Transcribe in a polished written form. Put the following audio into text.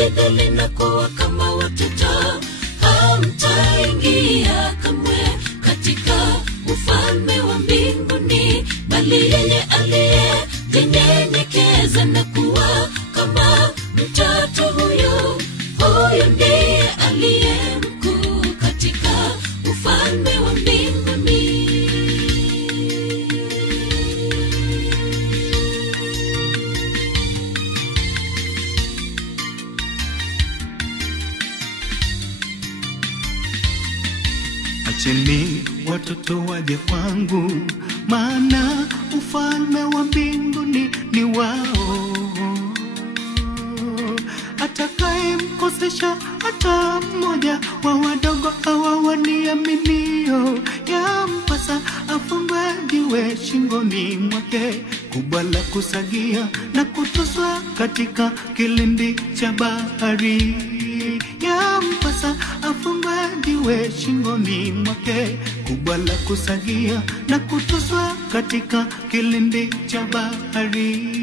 kujidhili na kuwa kama watoto, hamtaingia kamwe katika ufalme wa mbinguni. Bali yeye aliyejinyenyekeza na kuwa kama mtoto, huyo ndiye aliye mkuu katika ufalme wa mbinguni. Acheni watoto waje kwangu, maana ufalme wa mbinguni ni wao. Atakaye mkosesha hata mmoja wa wadogo hawa waniaminio, yampasa afungwe jiwe shingoni mwake, kubwa la kusagia na kutoswa katika kilindi cha bahari. Yampasa afungwe jiwe shingoni mwake, kubwa la kusagia na kutoswa katika kilindi cha bahari.